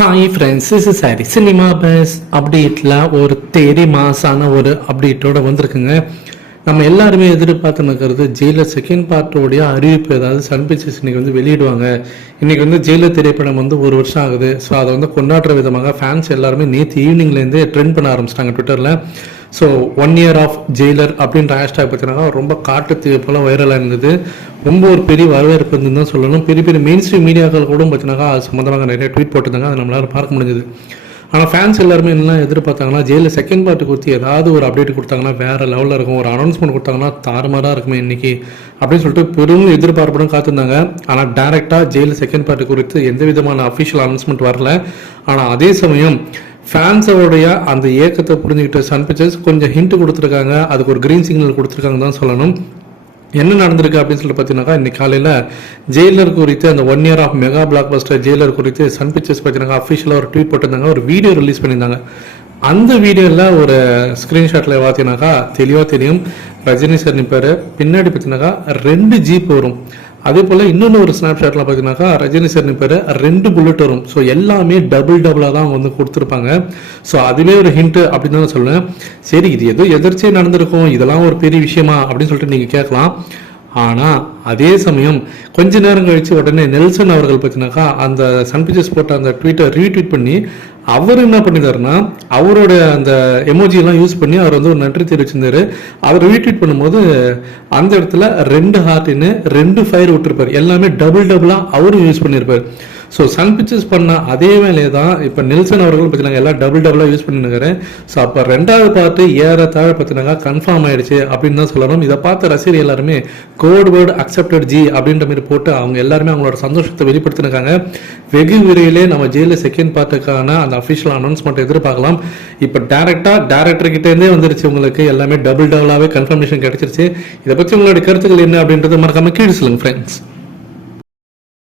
Hi friends this சாரி cinema buzz அப்டேட்டில் ஒரு தேரி மாசான ஒரு அப்டேட்டோட வந்திருக்குங்க. நம்ம எல்லாருமே எதிர்பார்த்து நிற்கிறது ஜெயிலர் செகண்ட் பார்ட்டோடைய அறிவிப்பு ஏதாவது சன் பிக்சர்ஸ் இன்னைக்கு வந்து வெளியிடுவாங்க. இன்னைக்கு வந்து ஜெயிலர் திரைப்படம் வந்து ஒரு வருஷம் ஆகுது. ஸோ அதை வந்து கொண்டாடுற விதமாக ஃபேன்ஸ் எல்லாருமே நேற்று ஈவினிங்லேருந்தே ட்ரெண்ட் பண்ண ஆரம்பிச்சிட்டாங்க ட்விட்டரில் so one year of Jailer அப்படின்ற ஹேஷ்டாக் பார்த்தீங்கன்னா ரொம்ப காட்டுத்தீவு தீ போல வைரலாக இருந்தது. ரொம்ப ஒரு பெரிய வரவேற்பு இருந்துன்னு தான் சொல்லணும். பெரிய பெரிய மெயின் ஸ்ட்ரீம் மீடியாக்கள் கூட பார்த்தீங்கன்னா அது சம்மந்தமாக நிறைய ட்வீட் போட்டிருந்தாங்க. அதை நம்மளால பார்க்க முடிஞ்சது. ஆனால் ஃபேன்ஸ் எல்லாருமே என்ன எதிர்பார்த்தாங்கன்னா ஜெயிலில் செகண்ட் பார்ட்டு கொடுத்து ஏதாவது ஒரு அப்டேட் கொடுத்தாங்கன்னா வேற லெவலில் இருக்கும். ஒரு அனௌன்ஸ்மெண்ட் கொடுத்தாங்கன்னா தாறுமாறாக இருக்குமே இன்னைக்கு. அப்படின்னு சொல்லிட்டு பெரும் எதிர்பார்ப்புடன் காத்திருந்தாங்க. ஆனால் டேரெக்டாக ஜெயிலில் செகண்ட் பார்ட்டு குறித்து எந்த விதமான அஃபிஷியல் அனௌன்ஸ்மெண்ட் வரல. ஆனால் அதே சமயம் ஃபேன்ஸோடைய அந்த ஏக்கத்தை புரிஞ்சுக்கிட்ட சன் பிக்சர்ஸ் கொஞ்சம் ஹிண்ட் கொடுத்துருக்காங்க. அதுக்கு ஒரு கிரீன் சிக்னல் கொடுத்துருக்காங்க தான் சொல்லணும். என்ன நடந்திருக்கு அப்படின்னு சொல்லிட்டு பார்த்தீங்கன்னாக்கா இன்னைக்கு காலையில் ஜெயிலர் குறித்து அந்த one year of mega blockbuster Jailer குறித்து சன் பிக்சர்ஸ் பார்த்தீங்கன்னா அஃபிஷியலாக ஒரு ட்வீட் போட்டிருந்தாங்க. ஒரு வீடியோ ரிலீஸ் பண்ணியிருந்தாங்க. அந்த வீடியோவில் ஒரு ஸ்க்ரீன்ஷாட்டில் பார்த்தீங்கன்னாக்கா தெளிவாக தெரியும். ரஜினி சார் நிற்பார் பின்னாடி பார்த்தீங்கன்னாக்கா ரெண்டு ஜீப் வரும். அதே போல் இன்னொன்று ஒரு ஸ்னாப்ஷாட்டில் பார்த்தீங்கன்னாக்கா ரஜினி சார்னு பேர் ரெண்டு புல்லட் வரும். ஸோ எல்லாமே டபுள் டபுளாக தான் அவங்க வந்து கொடுத்துருப்பாங்க. ஸோ அதுவே ஒரு ஹிண்ட்டு அப்படின்னு தான் நான் சொல்லுவேன். சரி இது ஏதோ எதிர்ச்சியாக நடந்திருக்கும். இதெல்லாம் ஒரு பெரிய விஷயமா அப்படின்னு சொல்லிட்டு நீங்கள் கேட்கலாம். ஆனால் அதே சமயம் கொஞ்ச நேரம் கழித்து உடனே நெல்சன் அவர்கள் பார்த்தீங்கன்னாக்கா அந்த சன் பிக்சர்ஸ் போட்ட அந்த ட்வீட்டை ரீட்வீட் பண்ணி அவர் என்ன பண்ணிட்டாருன்னா அவரோட அந்த எமோஜி எல்லாம் யூஸ் பண்ணி அவர் வந்து ஒரு நன்றி தெரிவிச்சிருந்தாரு. அவர் ரீட்வீட் பண்ணும்போது அந்த இடத்துல ரெண்டு ஹார்ட்னு ரெண்டு ஃபயர் விட்டுருப்பார். எல்லாமே டபுள் டபுளாக அவரும் யூஸ் பண்ணியிருப்பார் ஸோ சன் பிக்சர்ஸ் பண்ண அதே வேலையை தான் இப்போ நெல்சன் அவர்கள் பார்த்தீங்கன்னா எல்லாம் டபுள் டபுளாக யூஸ் பண்ணிருக்கிறேன் ஸோ அப்போ ரெண்டாவது பார்ட்டு ஏறத்தாழ பார்த்தீங்கன்னா கன்ஃபார்ம் ஆயிடுச்சு அப்படின்னு தான் சொல்லணும். இதை பார்த்த ரசிகர் எல்லாருமே கோட் வேர்டு அக்செப்டட் ஜி அப்படின்ற மாதிரி போட்டு அவங்க எல்லாருமே அவங்களோட சந்தோஷத்தை வெளிப்படுத்திருக்காங்க வெகு விரைவிலே நம்ம ஜெயிலில் செகண்ட் பார்ட்டுக்கான அந்த அஃபிஷியல் அனௌன்ஸ்மெண்ட் எதிர்பார்க்கலாம். இப்போ டேரெக்டாக டேரக்டர் கிட்டேருந்தே வந்துருச்சு உங்களுக்கு. எல்லாமே டபுள் டபுளாகவே கன்ஃபர்மேஷன் கிடைச்சிருச்சு. இதை பற்றி உங்களுடைய கருத்துக்கள் என்ன அப்படின்றது மறக்காம கீழே சொல்லுங்கள் ஃப்ரெண்ட்ஸ்